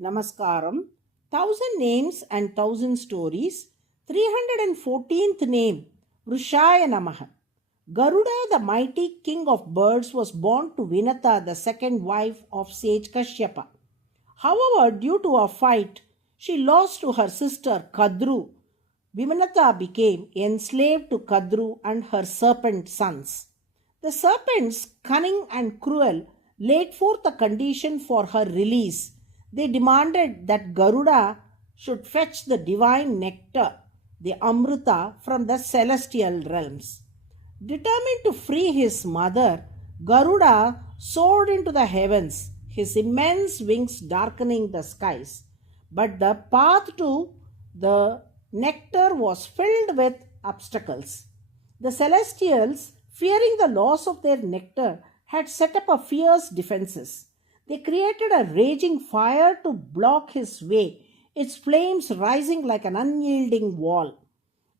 Namaskaram. Thousand Names and Thousand Stories. 314th name. VRUSHAAYA NAMAH. Garuda, the mighty king of birds, was born to Vinata, the second wife of sage Kashyapa. However, due to a fight she lost to her sister Kadru, Vimanata became enslaved to Kadru and her serpent sons. The serpents, cunning and cruel, laid forth a condition for her release. They demanded that Garuda should fetch the divine nectar, the Amrita, from the celestial realms. Determined to free his mother, Garuda soared into the heavens, his immense wings darkening the skies. But the path to the nectar was filled with obstacles. The celestials, fearing the loss of their nectar, had set up a fierce defenses. They created a raging fire to block his way, its flames rising like an unyielding wall.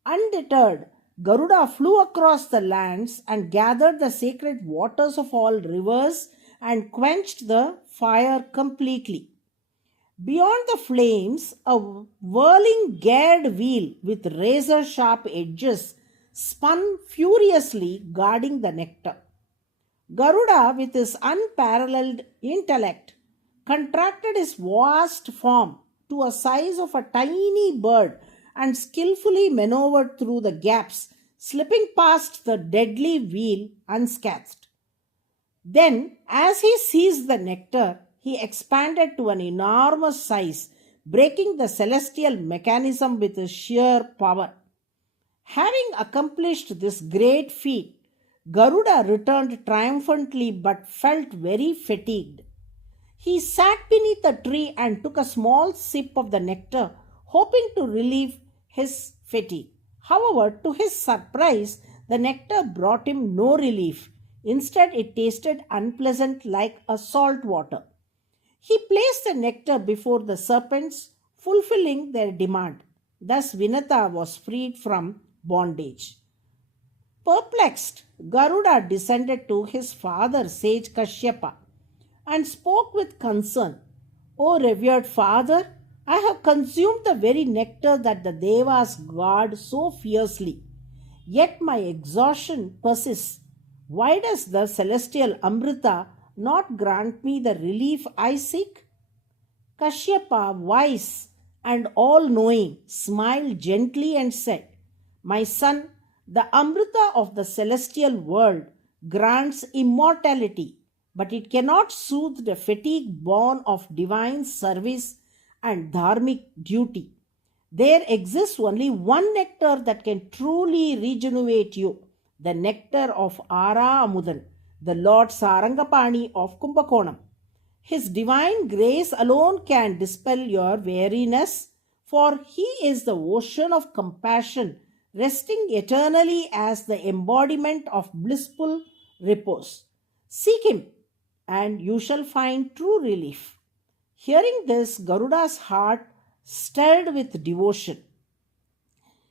Undeterred, Garuda flew across the lands and gathered the sacred waters of all rivers and quenched the fire completely. Beyond the flames, a whirling geared wheel with razor sharp edges spun furiously, guarding the nectar. Garuda, with his unparalleled intellect, contracted his vast form to a size of a tiny bird and skillfully maneuvered through the gaps, slipping past the deadly wheel unscathed. Then, as he seized the nectar, he expanded to an enormous size, breaking the celestial mechanism with his sheer power. Having accomplished this great feat, Garuda returned triumphantly but felt very fatigued. He sat beneath a tree and took a small sip of the nectar, hoping to relieve his fatigue. However, to his surprise, the nectar brought him no relief. Instead, it tasted unpleasant like a salt water. He placed the nectar before the serpents, fulfilling their demand. Thus, Vinata was freed from bondage. Perplexed, Garuda descended to his father, sage Kashyapa, and spoke with concern. O revered father, I have consumed the very nectar that the Devas guard so fiercely. Yet my exhaustion persists. Why does the celestial Amrita not grant me the relief I seek? Kashyapa, wise and all knowing, smiled gently and said, my son, the Amrita of the celestial world grants immortality, but it cannot soothe the fatigue born of divine service and dharmic duty. There exists only one nectar that can truly regenerate you, the nectar of Ara Amudan, the Lord Sarangapani of Kumbakonam. His divine grace alone can dispel your weariness, for he is the ocean of compassion, resting eternally as the embodiment of blissful repose. Seek him, and you shall find true relief. Hearing this, Garuda's heart stirred with devotion.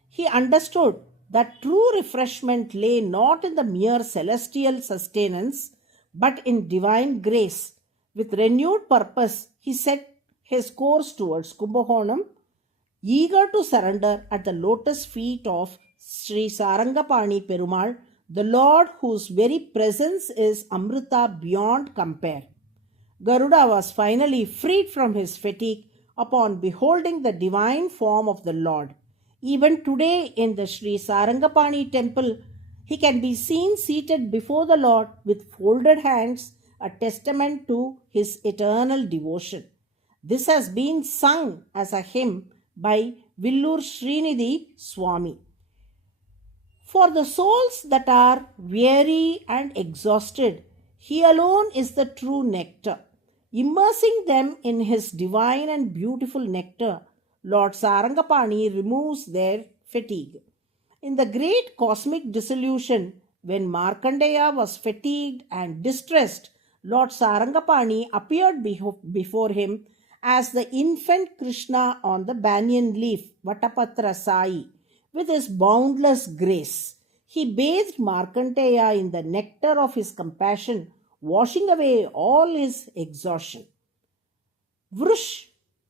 He understood that true refreshment lay not in the mere celestial sustenance, but in divine grace. With renewed purpose, he set his course towards Kumbhakonam, eager to surrender at the lotus feet of Sri Sarangapani Perumal, the Lord whose very presence is Amrita beyond compare. Garuda was finally freed from his fatigue upon beholding the divine form of the Lord. Even today in the Sri Sarangapani temple, he can be seen seated before the Lord with folded hands, a testament to his eternal devotion. This has been sung as a hymn by Villur Srinidhi Swami. For the souls that are weary and exhausted, he alone is the true nectar. Immersing them in his divine and beautiful nectar, Lord Sarangapani removes their fatigue. In the great cosmic dissolution, when Markandeya was fatigued and distressed, Lord Sarangapani appeared before him as the infant Krishna on the banyan leaf, Vatapatra Sai, with his boundless grace. He bathed Markandeya in the nectar of his compassion, washing away all his exhaustion. Vrush,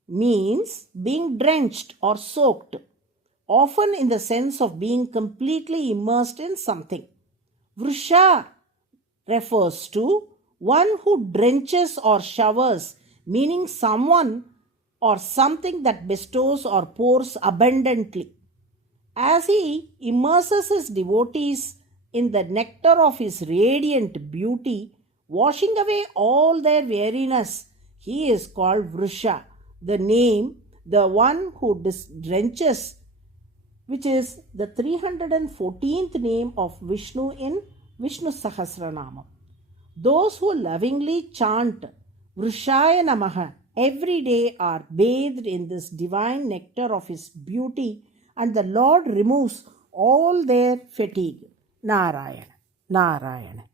means being drenched or soaked, often in the sense of being completely immersed in something. Vrusha refers to one who drenches or showers, meaning someone or something that bestows or pours abundantly. As he immerses his devotees in the nectar of his radiant beauty, washing away all their weariness, he is called Vrusha, the name, the one who drenches, which is the 314th name of Vishnu in Vishnu Sahasranama. Those who lovingly chant VRUSHAAYA NAMAH every day are bathed in this divine nectar of his beauty, and the Lord removes all their fatigue. Narayana, Narayana.